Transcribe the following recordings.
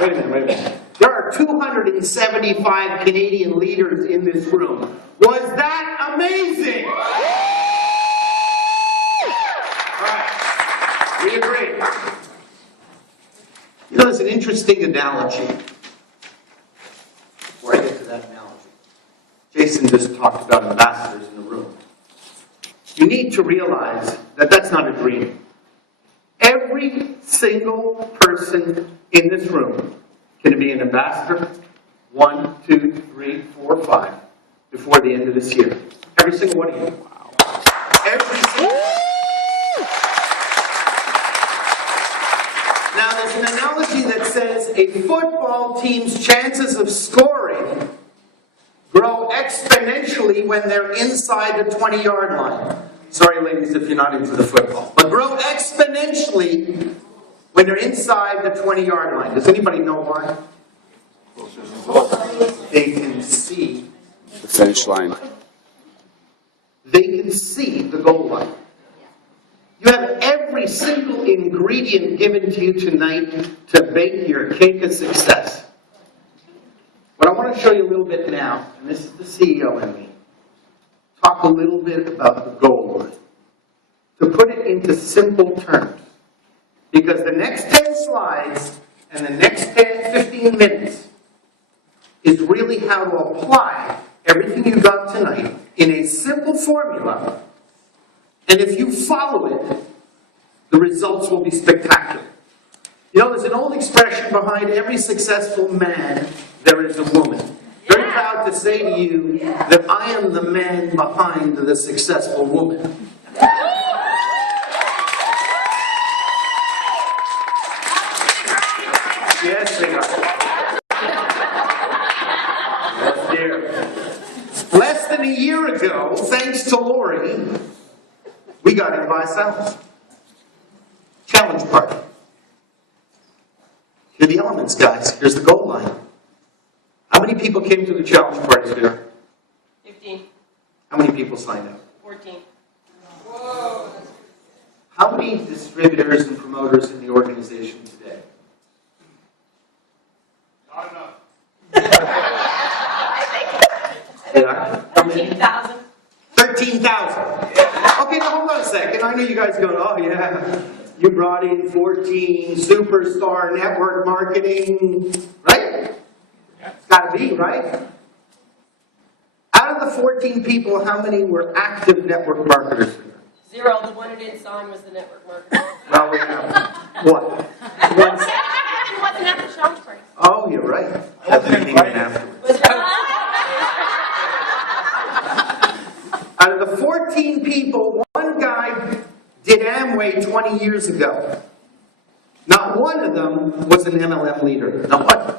Wait a minute. There are 275 Canadian leaders in this room. Was that amazing? All right. We agree. You know, there's an interesting analogy. Before I get to that analogy, Jason just talked about ambassadors in the room. You need to realize that that's not a dream. Every single person in this room can be an ambassador, 1, 2, 3, 4, 5, before the end of this year. Every single one of you. Wow. Every single one. Now, there's an analogy that says a football team's chances of scoring grow exponentially when they're inside the 20-yard line. Sorry, ladies, if you're not into the football. But grow exponentially when they're inside the 20-yard line. Does anybody know why? They can see the finish line. They can see the goal line. You have every single ingredient given to you tonight to bake your cake a success. What I want to show you a little bit now, and this is the CEO in me, talk a little bit about the goal line. To put it into simple terms. Because the next 10 slides and the next 10, 15 minutes is really how to apply everything you got tonight in a simple formula. And if you follow it, the results will be spectacular. You know, there's an old expression behind every successful man, there is a woman. Very proud to say to you that I am the man behind the successful woman. Yes, they are. Yes, dear. Less than a year ago, thanks to Lori, we got in ViFamly. Challenge party. Here are the elements, guys. Here's the goal line. How many people came to the challenge parties here? 15. How many people signed up? 14. Whoa. How many distributors and promoters in the organization today? Not enough. They are? 13,000. 13,000. Okay, now hold on a second. I know you guys go, oh yeah, you brought in 14 superstar network marketing, right? It's got to be, right? Out of the 14 people, how many were active network marketers? 0. The one who didn't sign was the network marketer. Well, we have what? He wasn't at the challenge party. Oh, you're right. That came in afterwards. Out of the 14 people, one guy did Amway 20 years ago. Not one of them was an MLM leader. Not one.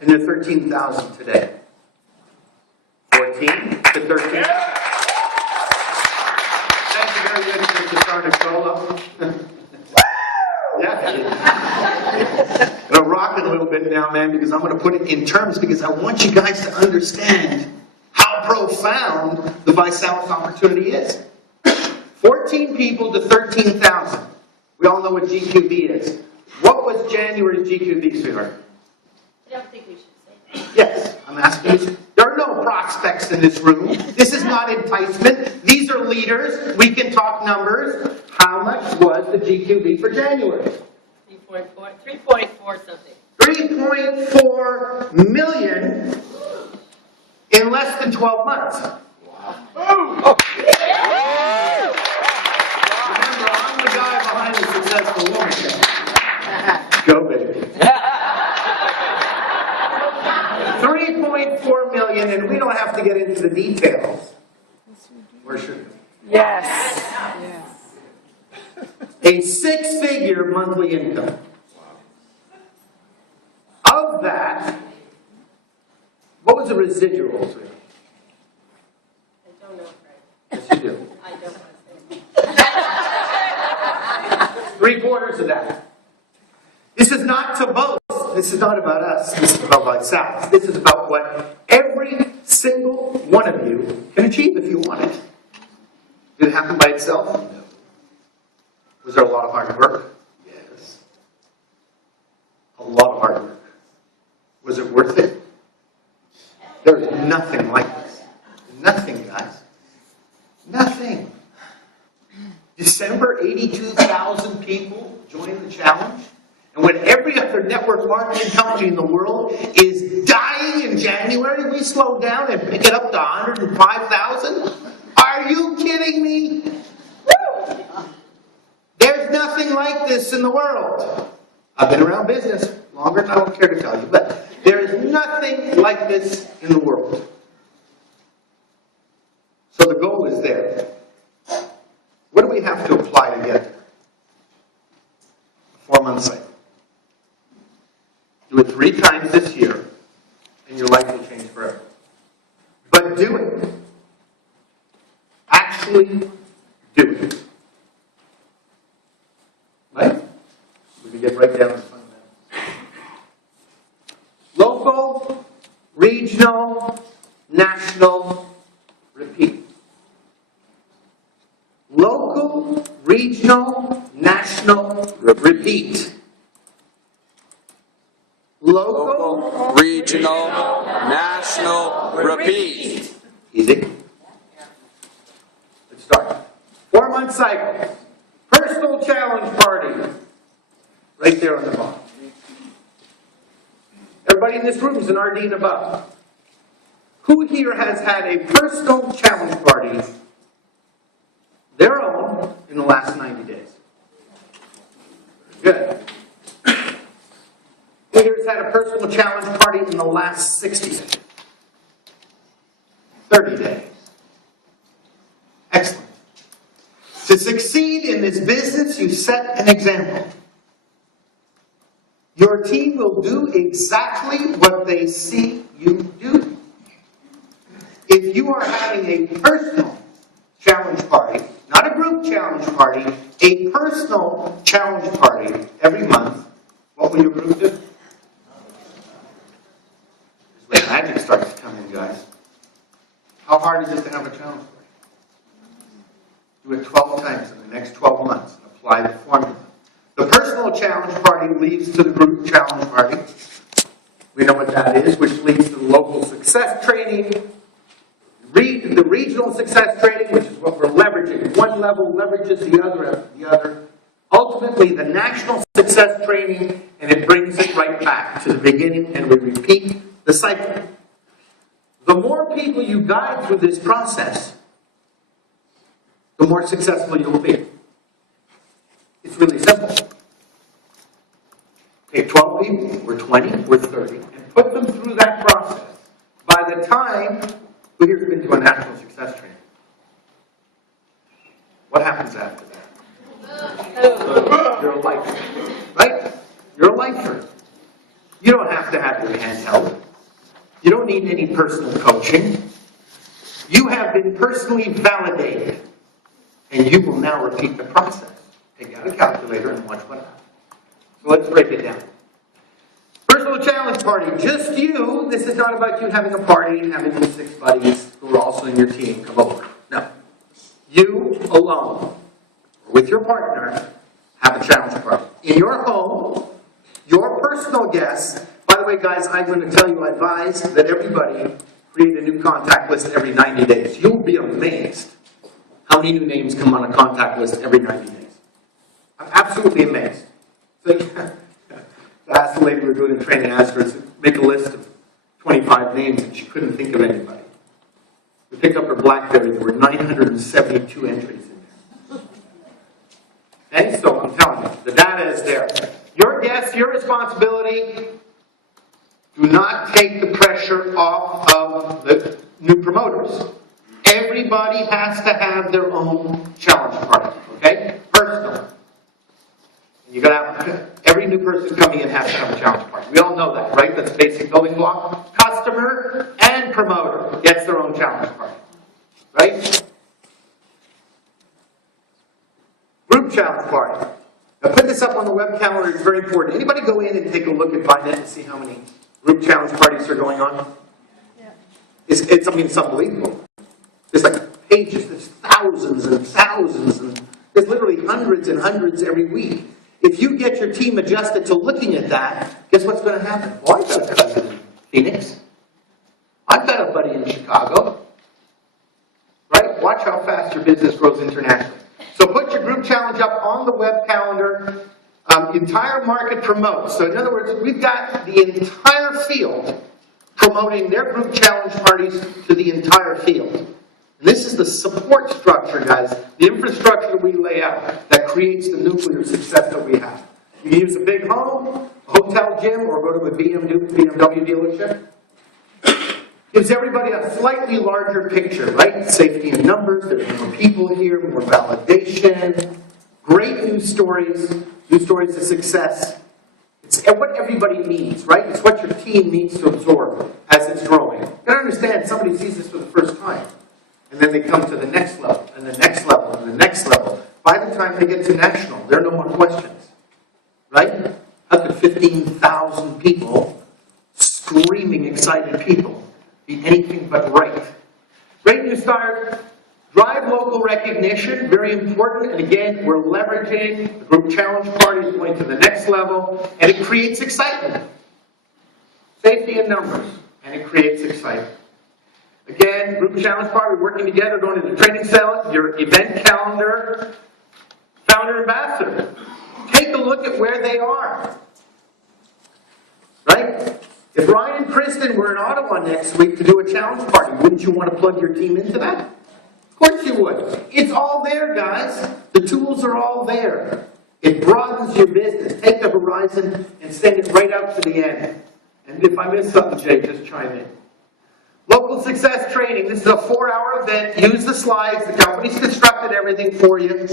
And they're 13,000 today. 14 to 13. Thank you very much for starting solo. Yeah. I'm going to rock it a little bit now, man, because I'm going to put it in terms because I want you guys to understand how profound the ViFamly opportunity is. 14 people to 13,000. We all know what GQV is. What was January's GQV, sweetheart? I don't think we should say that. Yes, I'm asking you. There are no prospects in this room. This is not enticement. These are leaders. We can talk numbers. How much was the GQV for January? 3.4 something. 3.4 million in less than 12 months. Wow. Oh. Remember, I'm the guy behind the successful woman. Go, baby. 3.4 million, and we don't have to get into the details. Where should we? Yes. A 6-figure monthly income. Of that, what was the residual? I don't know, Craig. Yes, you do. I don't want to say. 3/4 of that. This is not to boast. This is not about us. This is about myself. This is about what every single one of you can achieve if you want it. Did it happen by itself? No. Was there a lot of hard work? Yes. A nothing like this. Nothing, guys. Nothing. December, 82,000 people joined the challenge. And when every other network marketing company in the world is dying in January, we slow down and pick it up to 105,000? Are you kidding me? There's nothing like this in the world. I've been around business longer than I don't care to tell you, but there is nothing like this in the world. So the goal is there. What do we have to apply to get there? A 4-month cycle. Do it 3 times this year, and your life will change forever. But do it. Actually do it. Right? We can get right down to the fundamentals. Local, regional, national, repeat. Local, regional, national, repeat. Local, regional, national, repeat. Easy. Let's start. 4-month cycle. Personal challenge party. Right there on the bottom. Everybody in this room is an RD and above. Who here has had a personal challenge party, their own, in the last 90 days? Good. Who here has had a personal challenge party in the last 60 days? 30 days. Excellent. To succeed in this business, you set an example. Your team will do exactly what they see you do. If you are having a personal challenge party, not a group challenge party, a personal challenge party every month, what will your group do? This is where magic starts to come in, guys. How hard is it to have a challenge party? Do it 12 times in the next 12 months and apply the formula. The personal challenge party leads to the group challenge party. We know what that is, which leads to the local success training, the regional success training, which is what we're leveraging. One level leverages the other. Ultimately, the national success training, and it brings it right back to the beginning, and we repeat the cycle. The more people you guide through this process, the more successful you'll be. It's really simple. Take 12 people, or 20, or 30, and put them through that process. By the time, who here's been to a national success training? What happens after that? You're a lifer, right? You're a lifer. You don't have to have your hand held. You don't need any personal coaching. You have been personally validated. And you will now repeat the process. Take out a calculator and watch what happens. So let's break it down. Personal challenge party, just you. This is not about you having a party and having these 6 buddies who are also in your team come over. No. You alone, or with your partner, have a challenge party. In your home, your personal guests. By the way, guys, I'm going to tell you, I advise that everybody create a new contact list every 90 days. You'll be amazed how many new names come on a contact list every 90 days. I'm absolutely amazed. So, I asked the lady we were doing a training, I asked her to make a list of 25 names, and she couldn't think of anybody. We picked up her BlackBerry, there were 972 entries in there. Okay, so I'm telling you, the data is there. Your guess, your responsibility, do not take the pressure off of the new promoters. Everybody has to have their own challenge party, okay? Personal. You gotta have, every new person coming in has to have a challenge party. We all know that, right? That's a basic building block. Customer and promoter gets their own challenge party, right? Group challenge party. Now put this up on the web calendar, it's very important. Anybody go in and take a look at ViNet and see how many group challenge parties are going on? Yeah. It's unbelievable. There's like pages, there's thousands and thousands, and there's literally hundreds and hundreds every week. If you get your team adjusted to looking at that, guess what's going to happen? Well, I've got a cousin in Phoenix. I've got a somebody in Chicago. Right? Watch how fast your business grows internationally. So put your group challenge up on the web calendar. Entire market promotes. So in other words, we've got the entire field promoting their group challenge parties to the entire field. And this is the support structure, guys. The infrastructure that we lay out that creates the nuclear success that we have. You can use a big home, a hotel gym, or go to a BMW dealership. Gives everybody a slightly larger picture, right? Safety in numbers, there's more people here, more validation, great news stories of success. It's what everybody needs, right? It's what your team needs to absorb as it's growing. You gotta understand, somebody sees this for the first time, and then they come to the next level, and the next level, and the next level. By the time they get to national, there are no more questions, right? Up to 15,000 people, screaming, excited people. Be anything but right. Great new start. Drive local recognition, very important. And again, we're leveraging the group challenge parties going to the next level, and it creates excitement. Safety in numbers, and it creates excitement. Again, group challenge party, working together, going to the training cell, your event calendar, founder ambassador. Take a look at where they are. Right? If Ryan and Kristen were in Ottawa next week to do a challenge party, wouldn't you want to plug your team into that? Of course you would. It's all there, guys. The tools are all there. It broadens your business. Take the horizon and send it right out to the end. And if I miss something, Jay, just chime in. Local success training. This is a 4-hour event. Use the slides. The company's constructed everything for you.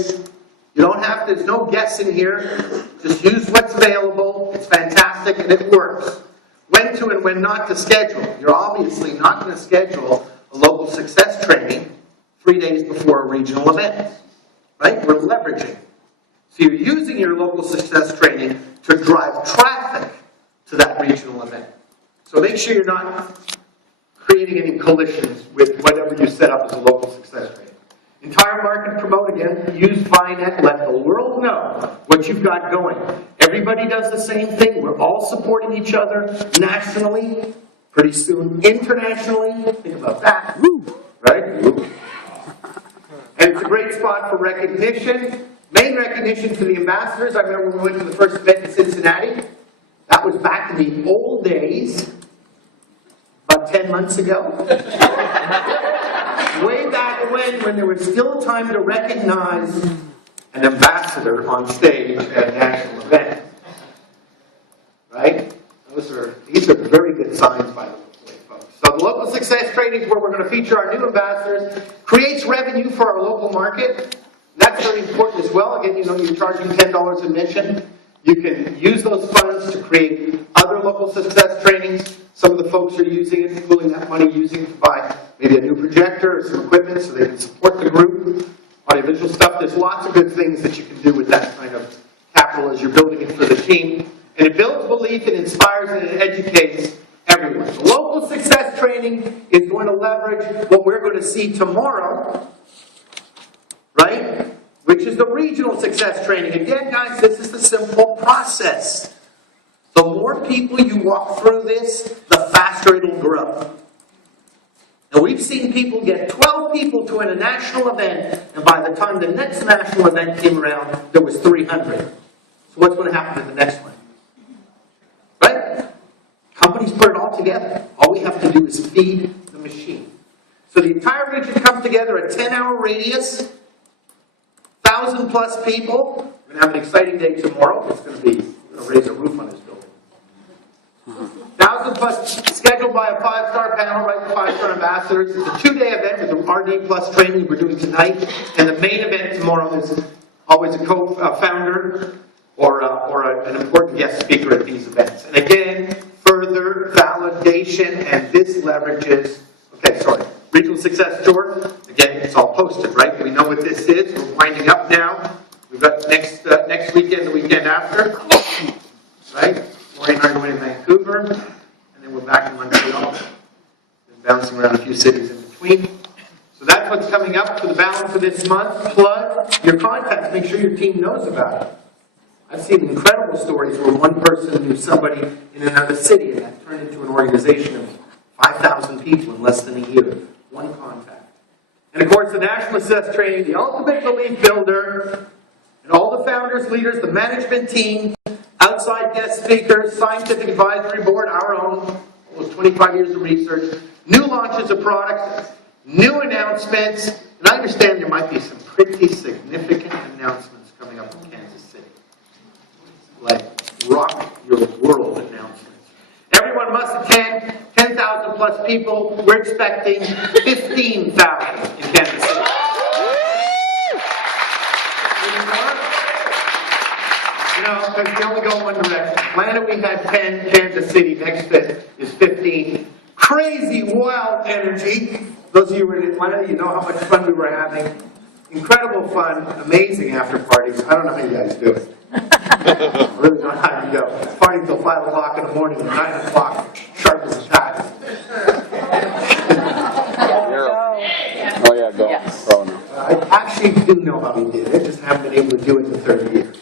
You don't have to, there's no guessing here. Just use what's available. It's fantastic and it works. When to and when not to schedule. You're obviously not going to schedule a local success training 3 days before a regional event. Right? We're leveraging. So you're using your local success training to drive traffic to that regional event. So make sure you're not creating any collisions with whatever you set up as a local success training. Entire market promote again. Use ViNet. Let the world know what you've got going. Everybody does the same thing. We're all supporting each other nationally. Pretty soon internationally. Think about that. Right? And it's a great spot for recognition. Main recognition to the ambassadors. I remember when we went to the first event in Cincinnati. That was back in the old days. About 10 months ago. Way back when there was still time to recognize an ambassador on stage at a national event. Right? These are very good signs, by the way, folks. So the local success training is where we're going to feature our new ambassadors. Creates revenue for our local market. That's very important as well. Again, you're charging $10 admission. You can use those funds to create other local success trainings. Some of the folks are using it, pooling that money, using it to buy maybe a new projector or some equipment so they can support the group. Audiovisual stuff. There's lots of good things that you can do with that kind of capital as you're building it for the team. And it builds belief, it inspires, and it educates everyone. The local success training is going to leverage what we're going to see tomorrow, right? Which is the regional success training. Again, guys, this is the simple process. The more people you walk through this, the faster it'll grow. And we've seen people get 12 people to a national event, and by the time the next national event came around, there was 300. So what's going to happen to the next one? Right? Companies put it all together. All we have to do is feed the machine. So the entire region comes together, a 10-hour radius, 1,000 plus people. We're going to have an exciting day tomorrow. It's going to be, we're going to raise a roof on this building. 1,000 plus, scheduled by a 5-star panel, right? The 5-star ambassadors. It's a 2-day event with the RD plus training we're doing tonight. And the main event tomorrow is always a co-founder or an important guest speaker at these events. And again, further validation, and this leverages, Regional Success Tour. Again, it's all posted, right? We know what this is. We're winding up now. We've got next weekend, the weekend after, right? Lori and I are going to Vancouver, and then we're back in Montreal. Been bouncing around a few cities in between. So that's what's coming up for the balance of this month. Plug your contacts. Make sure your team knows about it. I've seen incredible stories where one person knew somebody in another city, and that turned into an organization of 5,000 people in less than a year. One contact. And of course, the National Success Training, the ultimate belief builder, and all the founders, leaders, the management team, outside guest speakers, scientific advisory board, our own, almost 25 years of research, new launches of products, new announcements, and I understand there might be some pretty significant announcements coming up in Kansas City. Like rock your world announcements. Everyone must attend, 10,000 plus people. We're expecting 15,000 in Kansas City. You know, because we only go in one direction. Atlanta, we had 10, Kansas City, next fit is 15. Crazy, wild energy. Those of you who were in Atlanta, you know how much fun we were having. Incredible fun, amazing after parties. I don't know how you guys do it. I really don't know how you go. Party till 5 o'clock in the morning and 9 o'clock, sharp as a tack. Oh yeah, go. Oh, no. I actually do know how he did it, just haven't been able to do it in 30 years.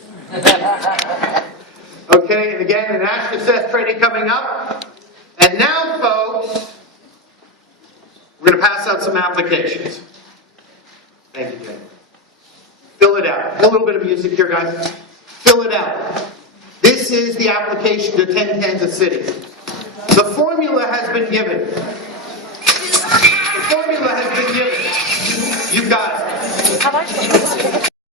Okay, and again, the National Success Training coming up. And now, folks, we're going to pass out some applications. Thank you, Jay. Fill it out. A little bit of music here, guys. Fill it out. This is the application to attend Kansas City. The formula has been given. The formula has been given. You've got it.